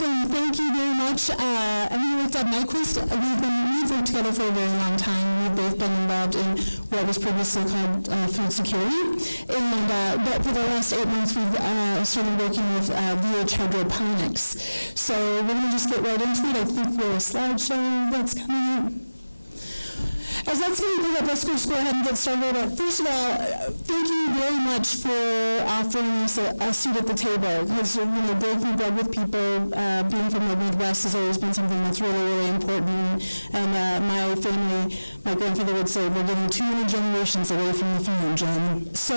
welcome. Thank you very much. I'm here with Deb Nyquist. We've worked together for a very long time. We've both been involved in what was previously called food security. And but for the last 8 months, we've started working with VH Hydroponics. So we're going to just get right into it. I think we have a slideshow that's coming up. As that's going to do that, let's just go ahead and get started. First of all, thank you very much for offering us a seat at the table. Because breaking bread with people, being from the Midwest has always been something that's really, really important. And my family, my grandfather would say, we're getting too many generations away from the food, Jen. So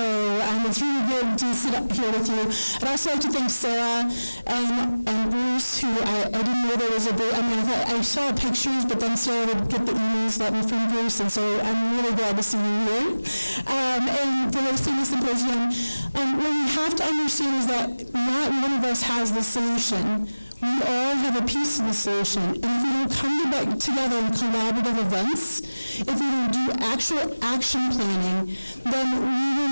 it's really good to sit up here with you. I'd also like to thank Sarah and Bruce, who I didn't know there was a great, I saw pictures, but then Sarah would get the emails that were from Bruce. And so I'm really glad to see you here. And for hosting the symposium, what we have to understand is that not one of us has the solution. We all have a piece of the solution. And if we don't come together in collaborative events, if we don't do actual action planning, then we will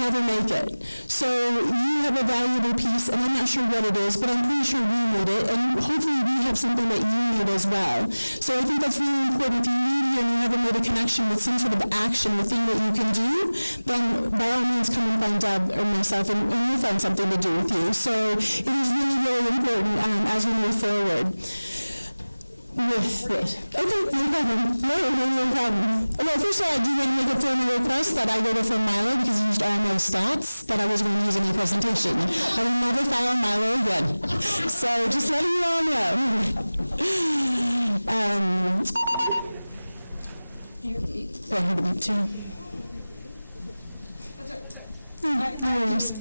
never make it. So you have a valuable piece, and I'm not sure what it is, but I'm pretty sure we need it, and hopefully we have something that you need as well. So I think that's really important. If you need it and you haven't made a connection with some sort of action, a thing that you can do, then by all means come and find Deb or myself, and we'll find something to do with you. So it is really, really important as we move forward with this. Okay, no problem. No problem. Well, first of all, I do want to make a formal request that I go to from Milo because he used all my stats that I was going to use in the presentation. I will never follow Milo again. So just letting you all know. I have a link too. No worries.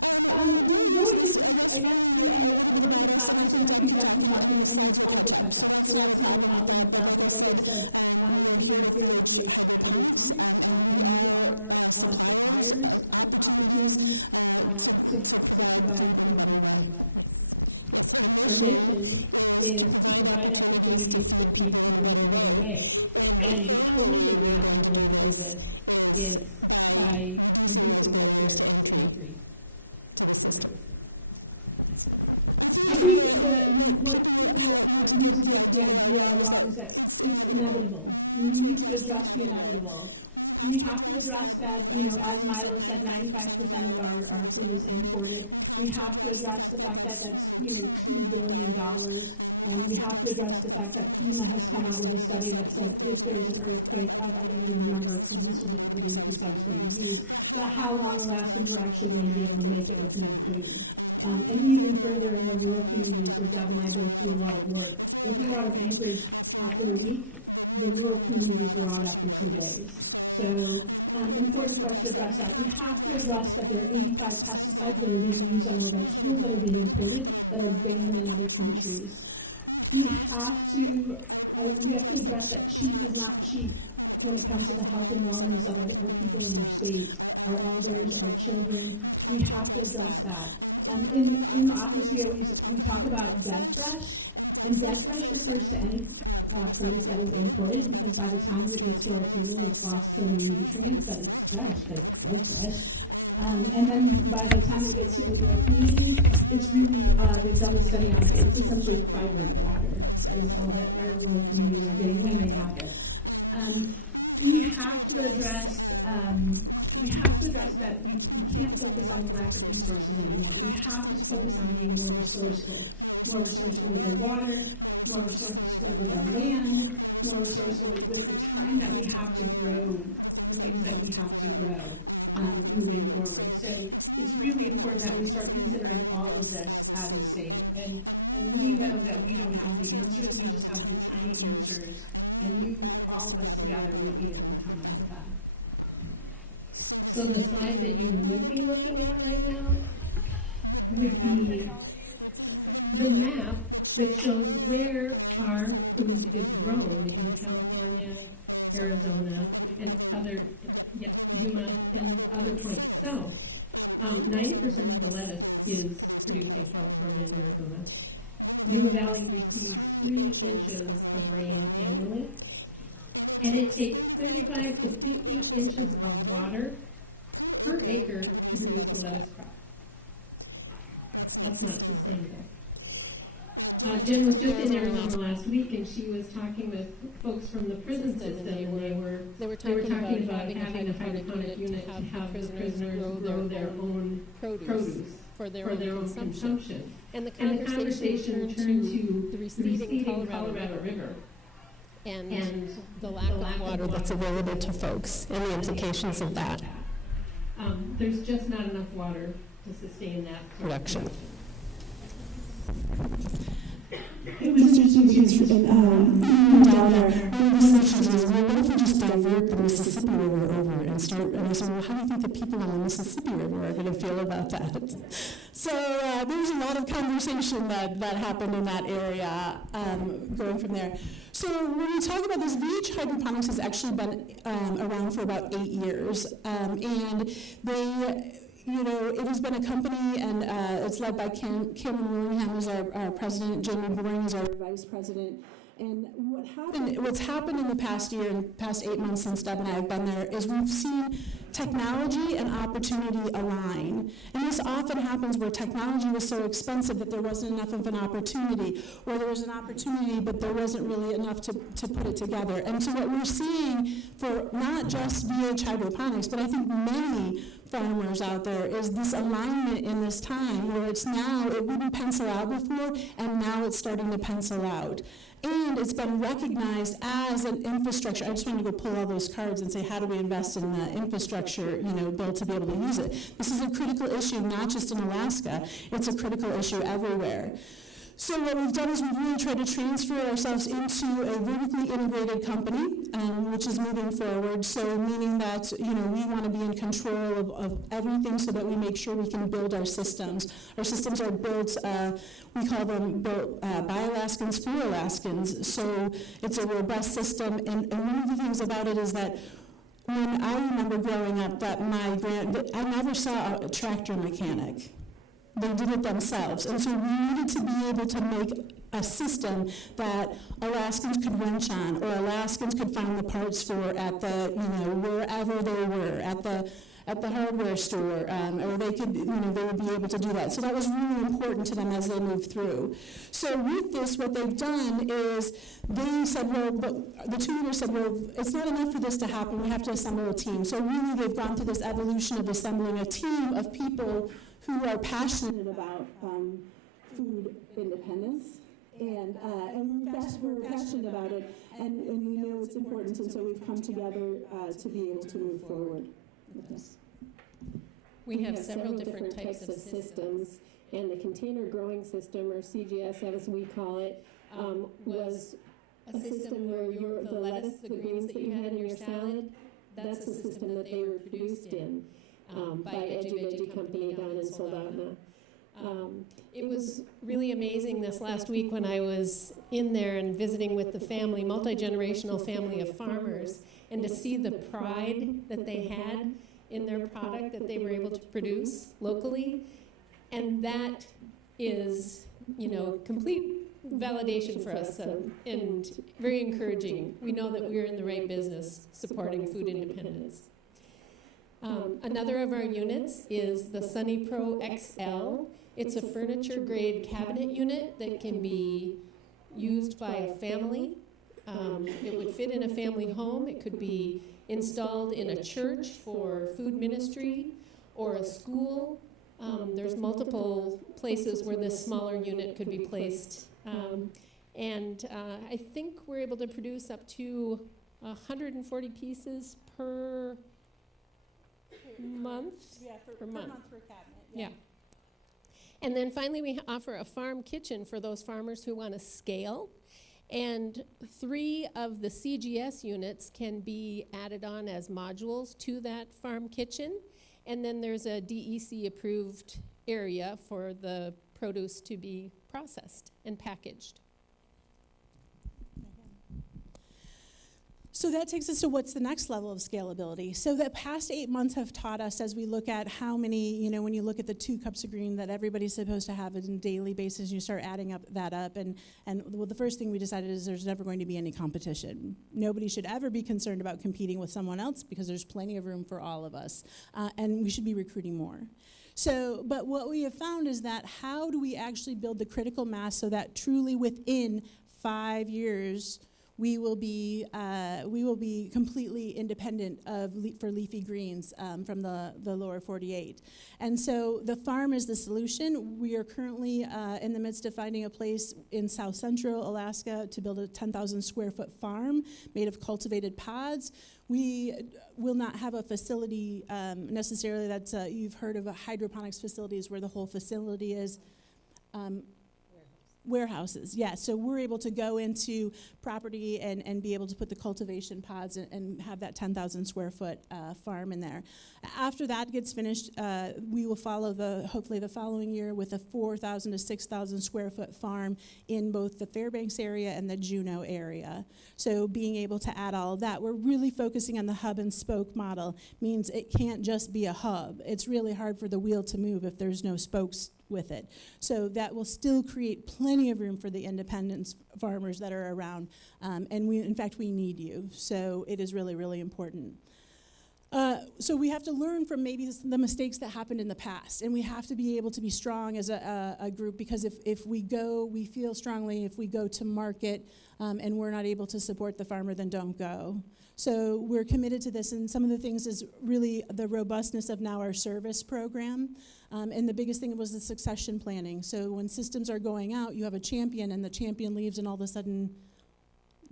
We're going into this, I guess, really a little bit about us, and I think Deb can talk, and the slides will catch up. So that's not a problem with that. But like I said, we are here with VH Hydroponics, and we are suppliers of opportunities to provide food in a better way. Yes, our mission is to provide opportunities to feed people in a better way. And the only way we're going to do this is by reducing those barriers to entry to the system. I think what people need to get the idea around is that it's inevitable. We need to address the inevitable. We have to address that, as Milo said, 95% of our food is imported. We have to address the fact that that's $2 billion. We have to address the fact that FEMA has come out with a study that said if there's an earthquake, I don't even remember because this was the data piece I was going to use, but how Alaskans were actually going to be able to make it with no food. And even further in the rural communities where Deb and I both do a lot of work, if we're out of Anchorage after a week, the rural communities were out after 2 days. So important for us to address that. We have to address that there are 85 pesticides that are being used on the vegetables that are being imported that are banned in other countries. We have to address that cheap is not cheap when it comes to the health and wellness of our people in our states, our elders, our children. We have to address that. In the office we talk about dead fresh, and dead fresh refers to any produce that was imported, because by the time it gets to our table, it's lost so many nutrients that it's fresh, but dead fresh. And then by the time it gets to the rural communities, it's really, they've done a study that it's essentially flavored water, as a lot of rural communities are getting really have it. We have to address that we can't focus on the lack of resources anymore. We have to focus on being more resourceful with our water, more resourceful with our money, more resourceful with the time that we have to grow the things that we have to grow moving forward. So it's really important that we start considering all of this as a state. And we know that we don't have the answers, we just have the tiny answers, and all of us together will be able to come up with that. So the slide that you would be looking at right now would be the map that shows where our food is grown in California, Arizona, and other points south. 90% of the lettuce is produced in California and Arizona. Yuma Valley receives 3 inches of rain annually, and it takes 35 to 50 inches of water per acre to produce a lettuce crop. That's not sustainable. Jen was just in Arizona last week, and she was talking with folks from the prison system, and they were talking about having a hydroponic unit to have the prisoners grow their own produce for their own consumption. And the conversation turned to the receding Colorado River and the lack of water that's available to folks and the implications of that. There's just not enough water to sustain that production. It was interesting too because down there, one of the solutions was, well, what if we just divert the Mississippi River over and start, and I said, well, how do you think the people on the Mississippi River are going to feel about that? So there was a lot of conversation that happened in that area going from there. So when we talk about this, VH Hydroponics has actually been around for about 8 years, and they, you know, it has been a company, and it's led by Cameron Willingham as our president, Jamie Boring is our. What's happened in the past year, in the past 8 months since Deb and I have been there, is we've seen technology and opportunity align. And this often happens where technology was so expensive that there wasn't enough of an opportunity, or there was an opportunity but there wasn't really enough to put it together. And so what we're seeing for not just VH Hydroponics, but I think many farmers out there, is this alignment in this time where it's now, it wouldn't pencil out before, and now it's starting to pencil out. And it's been recognized as an infrastructure. I just wanted to go pull all those cards and say, how do we invest in the infrastructure, you know, bill to be able to use it? This is a critical issue, not just in Alaska. It's a critical issue everywhere. So what we've done is we've really tried to transfer ourselves into a vertically integrated company, which is moving forward. So meaning that, you know, we want to be in control of everything so that we make sure we can build our systems. Our systems are built, we call them built by Alaskans for Alaskans. So it's a robust system. And one of the things about it is that when I remember growing up, that I never saw a tractor mechanic. They did it themselves. And so we needed to be able to make a system that Alaskans could wrench on, or Alaskans could find the parts for at the, you know, wherever they were, at the hardware store, or they could, you know, they would be able to do that. So that was really important to them as they moved through. So with this, what they've done is they said, well, but the two leaders said, well, it's not enough for this to happen. We have to assemble a team. So really, they've gone through this evolution of assembling a team of people who are passionate about food independence, and we're passionate about it, and we know its importance, and so we've come together to be able to move forward with this. We have several different types of systems, and the container was a system where the lettuce, the greens that you had in your salad, that's a system that they were produced in. By Edgy Veggie Company down in Soldotna. It was really amazing this last week when I was in there and visiting with the family, multi-generational family of farmers, and to see the pride that they had in their product that they were able to produce locally. And that is, you know, complete validation for us, and very encouraging. We know that we are in the right business supporting food independence. Another of our units is the Sunny Pro XL. It's a furniture-grade cabinet unit that can be used by a family. It would fit in a family home. It could be installed in a church for food ministry or a school. There's multiple places where this smaller unit could be placed. And I think we're able to produce up to 140 pieces per month. Yeah, per month per cabinet. Yeah. And then finally, we offer a farm kitchen for those farmers who want to scale. And 3 of the CGS units can be added on as modules to that farm kitchen. And then there's a DEC-approved area for the produce to be processed and packaged. So that takes us to what's the next level of scalability. So the past 8 months have taught us, as we look at how many, you know, when you look at the 2 cups of green that everybody's supposed to have on a daily basis, you start adding that up. And well, the first thing we decided is there's never going to be any competition. Nobody should ever be concerned about competing with someone else because there's plenty of room for all of us. And we should be recruiting more. So, but what we have found is that how do we actually build the critical mass so that truly within 5 years we will be completely independent for leafy greens from the lower 48. And so the farm is the solution. We are currently in the midst of finding a place in South Central Alaska to build a 10,000 square foot farm made of cultivated pods. We will not have a facility necessarily that's, you've heard of hydroponics facilities where the whole facility is. Warehouses, yeah. So we're able to go into property and be able to put the cultivation pods and have that 10,000 square foot farm in there. After that gets finished, we will follow hopefully the following year with a 4,000 to 6,000 square foot farm in both the Fairbanks area and the Juneau area. So being able to add all of that, we're really focusing on the hub and spoke model. Means it can't just be a hub. It's really hard for the wheel to move if there's no spokes with it. So that will still create plenty of room for the independent farmers that are around. And in fact, we need you. So it is really, really important. So we have to learn from maybe the mistakes that happened in the past, and we have to be able to be strong as a group, because if we feel strongly if we go to market and we're not able to support the farmer, then don't go. So we're committed to this, and some of the things is really the robustness of now our service program, and the biggest thing was the succession planning. So when systems are going out, you have a champion, and the champion leaves, and all of a sudden,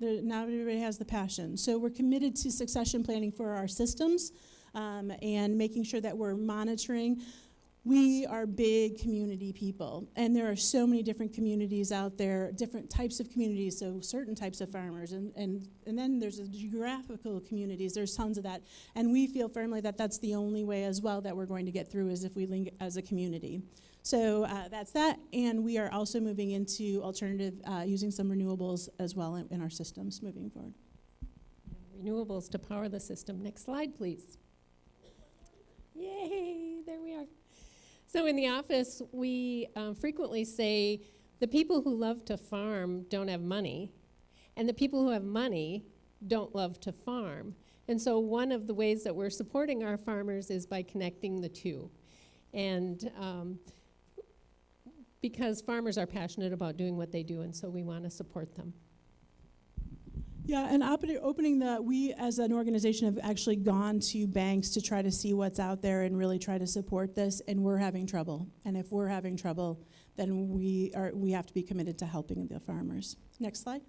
now everybody has the passion. So we're committed to succession planning for our systems and making sure that we're monitoring. We are big community people, and there are so many different communities out there, different types of communities, so certain types of farmers, and then there's the geographical communities, there's tons of that. And we feel firmly that that's the only way as well that we're going to get through is if we link as a community. So that's that, and we are also moving into alternative, using some renewables as well in our systems moving forward. Renewables to power the system. Next slide, please. Yay, there we are. So in the office, we frequently say the people who love to farm don't have money, and the people who have money don't love to farm. And so one of the ways that we're supporting our farmers is by connecting the two. And because farmers are passionate about doing what they do, and so we want to support them. Yeah, and we as an organization have actually gone to banks to try to see what's out there and really try to support this, and we're having trouble. And if we're having trouble, then we have to be committed to helping the farmers. Next slide.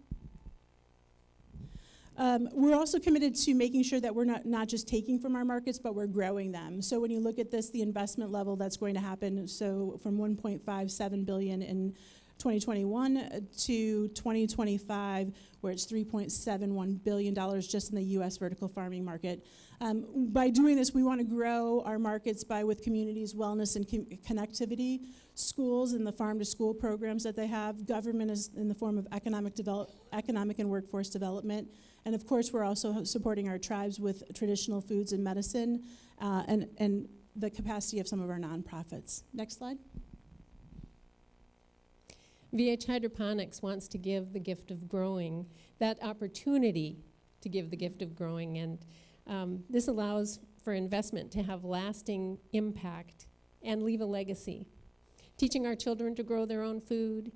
We're also committed to making sure that we're not just taking from our markets, but we're growing them. So when you look at this, the investment level that's going to happen, so from $1.57 billion in 2021 to 2025, where it's $3.71 billion just in the U.S. vertical farming market. By doing this, we want to grow our markets with communities, wellness, and connectivity, schools and the farm-to-school programs that they have, government is in the form of economic and workforce development, and of course, we're also supporting our tribes with traditional foods and medicine, and the capacity of some of our nonprofits. Next slide. VH Hydroponics wants to give the gift of growing, that opportunity to give the gift of growing, and this allows for investment to have lasting impact and leave a legacy. Teaching our children to grow their own food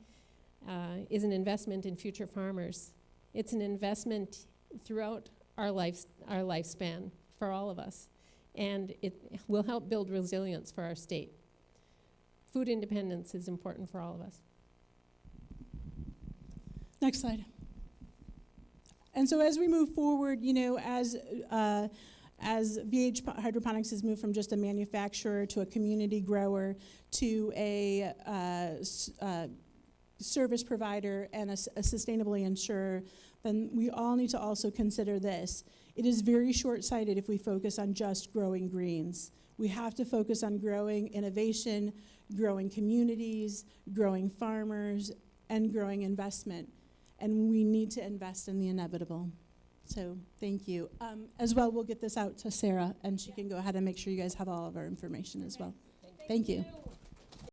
is an investment in future farmers. It's an investment throughout our lifespan for all of us, and it will help build resilience for our state. Food independence is important for all of us. Next slide. And so as we move forward, as VH Hydroponics has moved from just a manufacturer to a community grower to a service provider and a sustainably insurer, then we all need to also consider this. It is very short-sighted if we focus on just growing greens. We have to focus on growing innovation, growing communities, growing farmers, and growing investment. And we need to invest in the inevitable. So thank you. As well, we'll get this out to Sarah, and she can go ahead and make sure you guys have all of our information as well. Thank you.